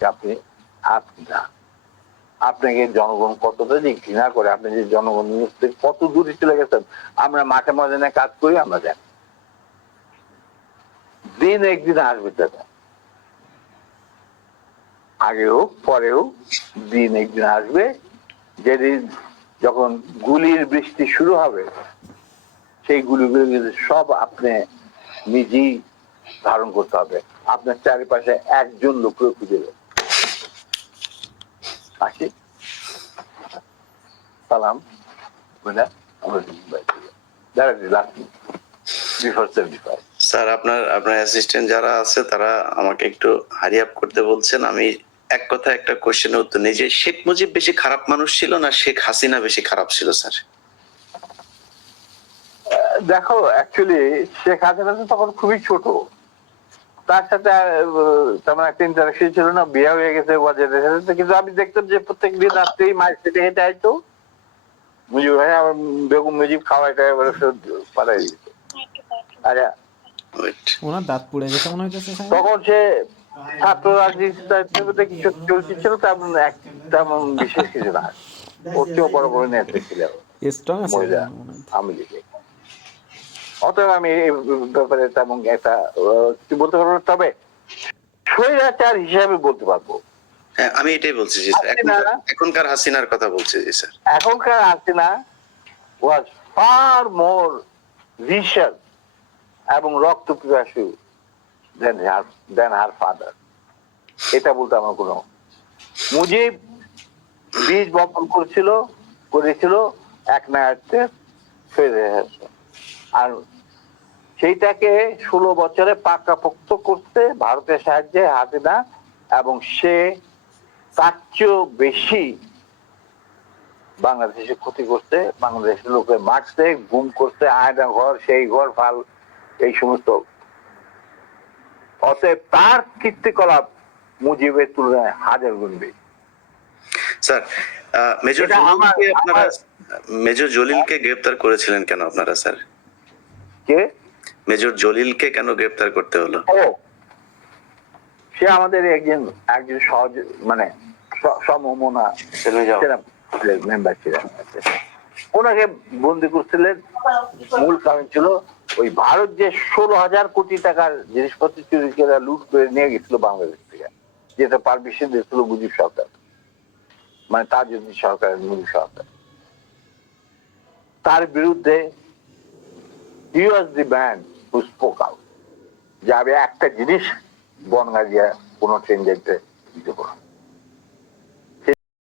যে আপনি আপনাকে জনগণ কতটা যে ঘৃণা করে, আপনি যে জনগণ কত দূরে চলে গেছেন। আমরা মাঠে ময়দানে কাজ করি, আমরা দেখ দিন একদিন আসবে দাদা, আগেও পরেও দিন একদিন আসবে, যেদিন যখন গুলির বৃষ্টি শুরু হবে, সেই গুলিগুলো কিন্তু সব আপনি নিজেই ধারণ করতে হবে। আপনার চারিপাশে একজন লোককেও খুঁজে দেবে। আসি, সালাম, স্যার আপনার অ্যাসিস্ট্যান্ট যারা আছে তারা আমাকে একটু হারি আপ করতে বলছেন। আমি এক কথা একটা কোশ্চেনের উত্তর নেই যে শেখ মুজিব বেশি খারাপ মানুষ ছিল না শেখ হাসিনা বেশি খারাপ ছিল স্যার? দেখো, অ্যাকচুয়ালি শেখ হাসিনা তো তখন খুবই ছোট, তার সাথে তেমন একটা ইন্টারাকশন ছিল না, বিয়ে হয়ে গেছে বাজারের সাথে। কিন্তু আমি দেখতাম যে প্রত্যেক দিন রাত্রেই মায়ের হেঁটে হেঁটে আসতো মুজিব ভাই, আমার বেগম মুজিব খাওয়াইটা এবারে পাঠাই দিত। আচ্ছা, ওনার দাঁত পুড়ে গেছে মনে হইতেছে। তখন সে ছাত্র রাজনীতি কিছু চলছিল, তেমন বিশেষ কিছু না। ওর চেয়েও বড় বড় নেতা ছিল স্ট্রং আছে মহিলা আওয়ামী লীগে। অতএব আমি এই ব্যাপারে তেমন একটা কি বলতে পারবো, তবে স্বৈরাচার হিসাবে বলতে পারবো। হ্যাঁ, আমি এটাই বলছি যে এখনকার হাসিনার কথা বলছি জি স্যার। এখনকার হাসিনা ওয়াজ ফার মোর ভিশন এবং রক্ত পিপাসু দেন হার ফাদার। এটা বলতে আমার কোনো, মুজিব বীজ বপন করেছিল এক নায়ককে, আর সেইটাকে 16 বছরে পাকাপোক্ত করতে ভারতের সাহায্যে হাসিনা, এবং সে তার চেয়েও বেশি বাংলাদেশে ক্ষতি করতে, বাংলাদেশের লোকে মারতে, গুম করতে, আয়না ঘর, সেই ঘর ফাল, এই সমস্ত। অতএব তার কীর্তিকলাপ মুজিবের তুলনায় হাজার গুণ বেশি। স্যার, মেজর জলিলকে গ্রেফতার করেছিলেন কেন আপনারা স্যার? কে মেজর জলিলকে কেন গ্রেফতার করতে হলো? সে আমাদের একজন সহজ, মানে সমমনা মেম্বার ছিলেন। ওনাকে বন্দি করছিলেন, মূল কারণ ছিল ওই ভারত যে 16,000 কোটি টাকার জিনিসপত্র চুরি করে লুট করে নিয়ে গেছিল বাংলাদেশ থেকে, যেটা পারমিশন দিয়েছিল মুজিব সরকার, মানে তাজউদ্দিন সরকারের মুজিব সরকার। তার বিরুদ্ধে he was the man who spoke out, যে আমি একটা জিনিস বনগাঁ দিয়ে কোনো ট্রেন যেতে দিতে পারবো।